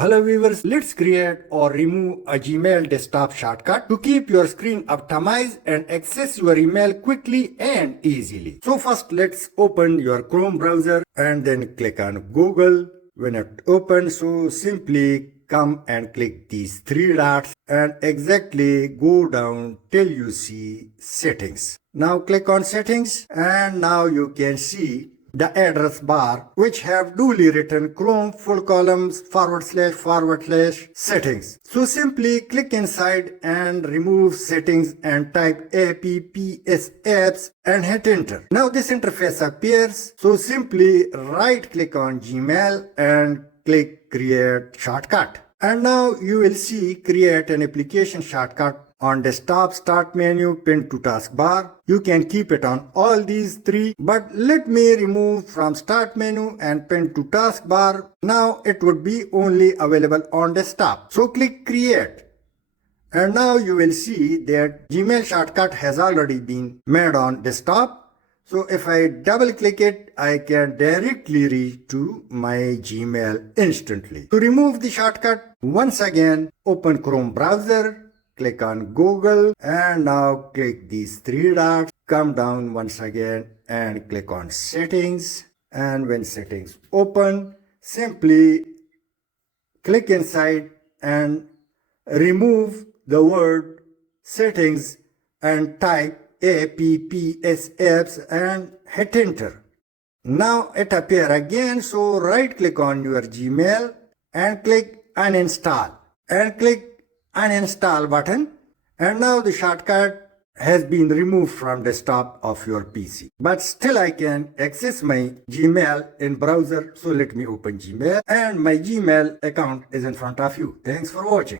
Hello viewers, let's create or remove a Gmail desktop shortcut to keep your screen optimized and access your email quickly and easily. So first let's open your Chrome browser and then click on Google. When it opens, so simply come and click these three dots and exactly go down till you see settings. Now click on settings and now you can see the address bar which have duly written Chrome full columns / settings. So simply click inside and remove settings and type apps apps and hit enter. Now this interface appears. So simply right click on Gmail and click create shortcut. And now you will see create an application shortcut on desktop start menu pinned to taskbar. You can keep it on all these three, but let me remove from start menu and pinned to taskbar. Now it would be only available on desktop. So click create. And now you will see that Gmail shortcut has already been made on desktop. So if I double click it, I can directly reach to my Gmail instantly. To remove the shortcut, once again, open Chrome browser, click on Google, and now click these three dots, come down once again and click on settings. And when settings open, simply click inside and remove the word settings and type apps apps and hit enter. Now it appear again, so right click on your Gmail and click uninstall and click uninstall button, and now the shortcut has been removed from desktop of your PC. But still I can access my Gmail in browser, so let me open Gmail and my Gmail account is in front of you. Thanks for watching.